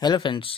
Hello friends.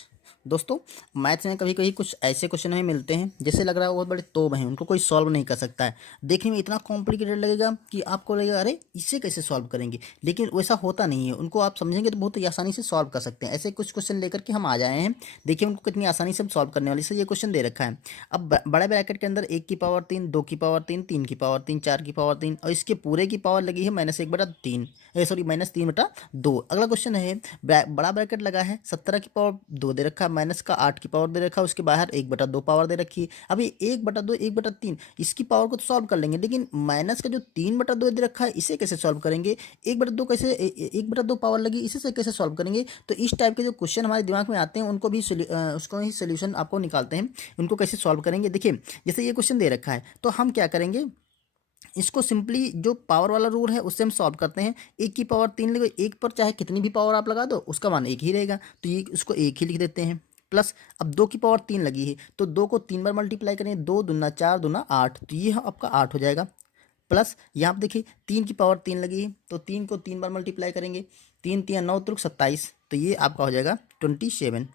दोस्तों, maths में कभी कभी कुछ ऐसे क्वेश्चन हमें मिलते हैं जैसे लग रहा है बहुत बड़े तोप हैं, उनको कोई सॉल्व नहीं कर सकता है। देखने में इतना कॉम्प्लिकेटेड लगेगा कि आपको लगेगा अरे इसे कैसे सॉल्व करेंगे, लेकिन वैसा होता नहीं है। उनको आप समझेंगे तो बहुत ही आसानी से सॉल्व कर सकते हैं। ऐसे कुछ क्वेश्चन लेकर के हम आ जाए हैं। देखिए उनको कितनी आसानी से हम सॉल्व करने वाले से ये क्वेश्चन दे रखा है। अब बड़ा ब्रैकेट के अंदर 1 की पावर 3, 2 की पावर 3, 3 की पावर 3, 4 की पावर 3 और इसके पूरे की पावर लगी है -1/3, सॉरी -3/2। अगला क्वेश्चन है, बड़ा ब्रैकेट लगा है, 17 की पावर 2 दे रखा है, माइनस का 8 की पावर दे रखा है, उसके बाहर 1/2 पावर दे रखी है। अब ये 1/2 1/3 इसकी पावर को तो सॉल्व कर लेंगे, लेकिन माइनस का जो 3/2 दे रखा है इसे कैसे सॉल्व करेंगे? 1/2 कैसे 1/2 पावर लगी इसे से कैसे सॉल्व करेंगे? तो इस टाइप के जो क्वेश्चन हमारे दिमाग में आते हैं उनको भी उसको ही सोल्यूशन आपको निकालते हैं। उनको कैसे सॉल्व करेंगे? देखिए, जैसे ये क्वेश्चन दे रखा है तो हम क्या करेंगे, इसको सिंपली जो पावर वाला रूल है उससे हम सॉल्व करते हैं। 1 की पावर 3 लगे, एक पर चाहे कितनी भी पावर आप लगा दो उसका मान एक ही रहेगा, तो ये उसको एक ही लिख देते हैं। प्लस अब 2 की पावर 3 लगी है तो 2 को 3 बार मल्टीप्लाई करें, 2 दूना 4 दूना 8, तो ये आपका 8 हो जाएगा। प्लस यहाँ पर देखिए 3 की पावर 3 लगी है तो 3 को 3 बार मल्टीप्लाई करेंगे, 3 3 9 27, तो ये आपका हो जाएगा 27।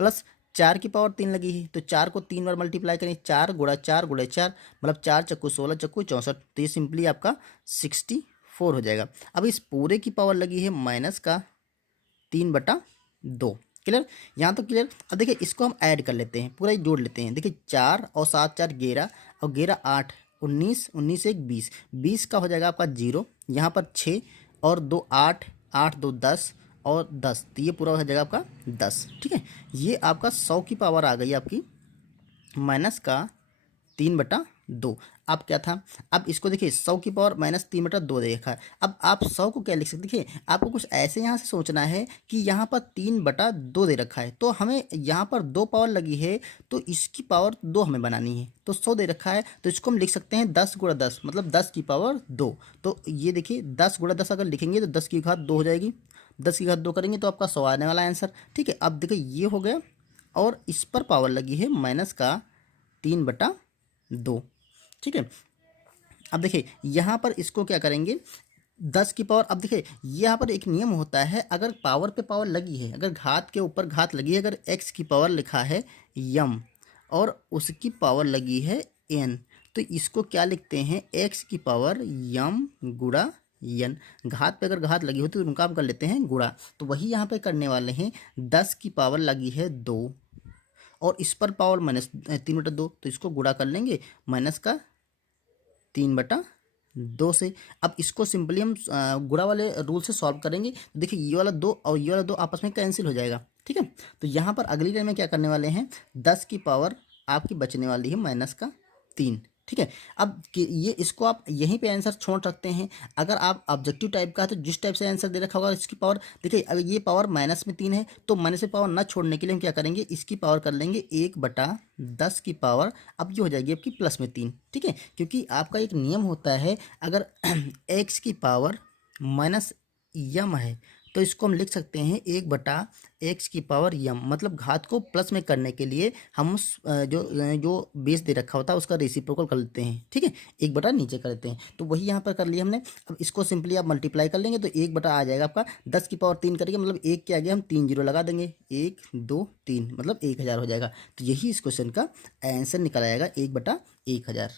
प्लस 4 की पावर 3 लगी है तो 4 को 3 बार मल्टीप्लाई करें, 4 गुणा 4 गुणा 4, मतलब 4 चक्कू 16 चक्कू 64, तो ये सिंपली आपका 64 हो जाएगा। अब इस पूरे की पावर लगी है -3/2। क्लियर? यहाँ तो क्लियर। अब देखिए इसको हम ऐड कर लेते हैं, पूरा ही जोड़ लेते हैं। देखिए 4 और 7 4 11 और 11 8 19, 19 1 20, 20 का हो जाएगा आपका 0, यहाँ पर 6 और 2 8, 8 2 10 और 10, तो ये पूरा हो जाएगा आपका 10। ठीक है, ये आपका 100 की पावर आ गई आपकी -3/2। अब क्या था, अब इसको देखिए 100 की पावर -3/2 देखा है। अब आप 100 को क्या लिख सकते, देखिए आपको कुछ ऐसे यहाँ से सोचना है कि यहाँ पर 3/2 दे रखा है तो हमें यहाँ पर 2 पावर लगी है तो इसकी पावर 2 हमें बनानी है। तो 100 दे रखा है तो इसको हम लिख सकते हैं 10 × 10, मतलब 10 की पावर 2। तो ये देखिए 10 × 10 अगर लिखेंगे तो 10 की घात 2 हो जाएगी, 10 की घात 2 करेंगे तो आपका 100 आने वाला आंसर। ठीक है, अब देखिए ये हो गया और इस पर पावर लगी है -3/2। ठीक है, अब देखिए यहाँ पर इसको क्या करेंगे, 10 की पावर, अब देखिए यहाँ पर एक नियम होता है, अगर पावर पे पावर लगी है, अगर घात के ऊपर घात लगी है, अगर x की पावर लिखा है यम और उसकी पावर लगी है n, तो इसको क्या लिखते हैं, x की पावर यम गुणा यन। घात पे अगर घात लगी होती तो उनका हम कर लेते हैं गुणा, तो वही यहाँ पे करने वाले हैं। 10 की पावर लगी है 2 और इस पर पावर -3/2, तो इसको गुणा कर लेंगे माइनस का 3/2 से। अब इसको सिंपली हम गुणा वाले रूल से सॉल्व करेंगे, तो देखिए ये वाला 2 और ये वाला 2 आपस में कैंसिल हो जाएगा। ठीक है, तो यहाँ पर अगली लाइन में क्या करने वाले हैं, 10 की पावर आपकी बचने वाली है -3। ठीक है, अब ये इसको आप यहीं पे आंसर छोड़ सकते हैं। अगर आप ऑब्जेक्टिव टाइप का है तो जिस टाइप से आंसर दे रखा होगा इसकी पावर, देखिए अगर ये पावर -3 है तो माइनस में पावर ना छोड़ने के लिए हम क्या करेंगे, इसकी पावर कर लेंगे 1/10 की पावर, अब ये हो जाएगी आपकी +3। ठीक है, क्योंकि आपका एक नियम होता है, अगर x की पावर माइनस यम है तो इसको हम लिख सकते हैं 1/x की पावर यम, मतलब घात को प्लस में करने के लिए हम उस जो बेस दे रखा होता है उसका रेसिप्रोकल कर लेते हैं। ठीक है, 1 बटा नीचे कर लेते हैं, तो वही यहाँ पर कर लिया हमने। अब इसको सिंपली आप मल्टीप्लाई कर लेंगे तो 1 आ जाएगा आपका, 10 की पावर 3 करेंगे मतलब 1 के आगे हम 3 जीरो लगा देंगे, 1 2 3 मतलब 1000 हो जाएगा। तो यही इस क्वेश्चन का आंसर निकल आएगा 1/1000।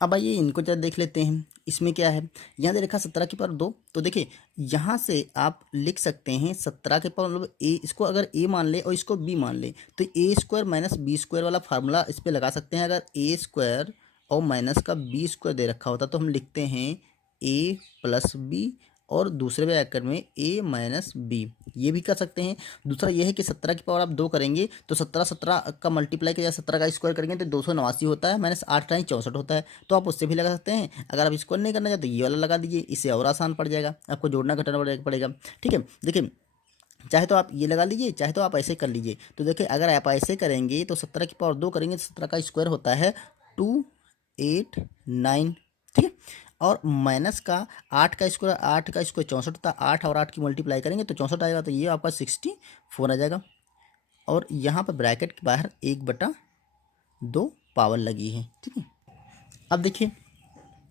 अब आइए इनको जरा देख लेते हैं। इसमें क्या है, यहाँ दे रखा 17 की पावर 2, तो देखिए यहाँ से आप लिख सकते हैं 17 के पावर मतलब ए, इसको अगर ए मान ले और इसको बी मान ले तो a² - b² वाला फार्मूला इस पर लगा सकते हैं। अगर a² और माइनस का b² दे रखा होता तो हम लिखते हैं a + b और दूसरे ब्रैकेट में a - b, ये भी कर सकते हैं। दूसरा ये है कि 17 की पावर आप 2 करेंगे तो 17 17 का मल्टीप्लाई किया, 17 का स्क्वायर करेंगे तो 289 होता है, -8 × 64 होता है, तो आप उससे भी लगा सकते हैं। अगर आप स्क्वायर नहीं करना चाहते ये वाला लगा दीजिए, इससे और आसान पड़ जाएगा, आपको जोड़ना घटाना पड़ेगा। ठीक है, देखिए चाहे तो आप ये लगा लीजिए, चाहे तो आप ऐसे कर लीजिए। तो देखिए अगर आप ऐसे करेंगे तो 17 की पावर 2 करेंगे तो 17 का स्क्वायर होता है 289। ठीक है, और माइनस का 8 का स्क्वायर 64 होता है, 8 और 8 की मल्टीप्लाई करेंगे तो 64 आएगा, तो ये आपका 64 आ जाएगा। और यहाँ पर ब्रैकेट के बाहर 1/2 पावर लगी है। ठीक है, अब देखिए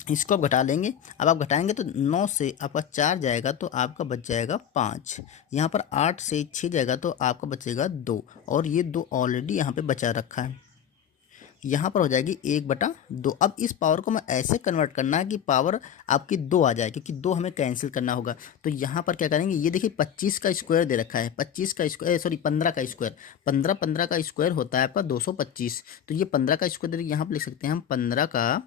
इसको आप घटा लेंगे। अब आप घटाएंगे तो 9 से आपका 4 जाएगा तो आपका बच जाएगा 5। यहाँ पर 8 से 6 जाएगा तो आपका बचेगा 2, और ये 2 ऑलरेडी यहाँ पे बचा रखा है। यहाँ पर हो जाएगी 1/2। अब इस पावर को मैं ऐसे कन्वर्ट करना है कि पावर आपकी 2 आ जाए, क्योंकि 2 हमें कैंसिल करना होगा। तो यहाँ पर क्या करेंगे, ये देखिए 25 का स्क्वायर दे रखा है, 25 का स्क्वायर, सॉरी 15 का स्क्वायर, 15 का स्क्वायर होता है आपका 225। तो ये 15 का स्क्वायर यहाँ पर लिख सकते हैं हम 15 का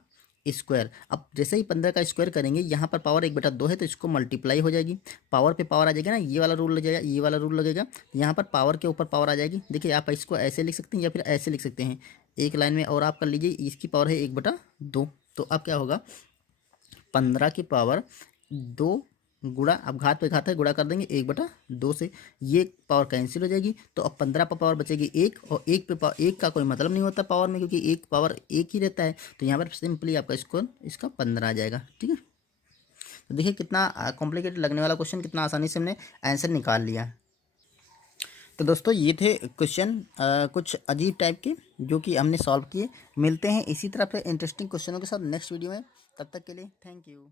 स्क्वायर। अब जैसे ही 15 का स्क्वायर करेंगे, यहाँ पर पावर 1/2 है तो इसको मल्टीप्लाई हो जाएगी, पावर पे पावर आ जाएगा ना, ये वाला रूल लग जाएगा, ये वाला रूल लगेगा, यहाँ पर पावर के ऊपर पावर आ जाएगी। देखिए आप इसको ऐसे लिख सकते हैं या फिर ऐसे लिख सकते हैं, एक लाइन में और आप कर लीजिए, इसकी पावर है 1/2। तो अब क्या होगा, 15 की पावर 2 गुणा, अब घात पे घात है, गुणा कर देंगे 1/2 से, ये पावर कैंसिल हो जाएगी। तो अब 15 पर पावर बचेगी 1, और 1 पे पावर, 1 का कोई मतलब नहीं होता पावर में, क्योंकि 1 पावर 1 ही रहता है। तो यहाँ पर सिंपली आपका स्कोर इसका 15 आ जाएगा। ठीक है, तो देखिए कितना कॉम्प्लिकेटेड लगने वाला क्वेश्चन, कितना आसानी से हमने आंसर निकाल लिया। तो दोस्तों ये थे क्वेश्चन कुछ अजीब टाइप के जो कि हमने सॉल्व किए। मिलते हैं इसी तरह पे इंटरेस्टिंग क्वेश्चनों के साथ नेक्स्ट वीडियो में, तब तक के लिए थैंक यू।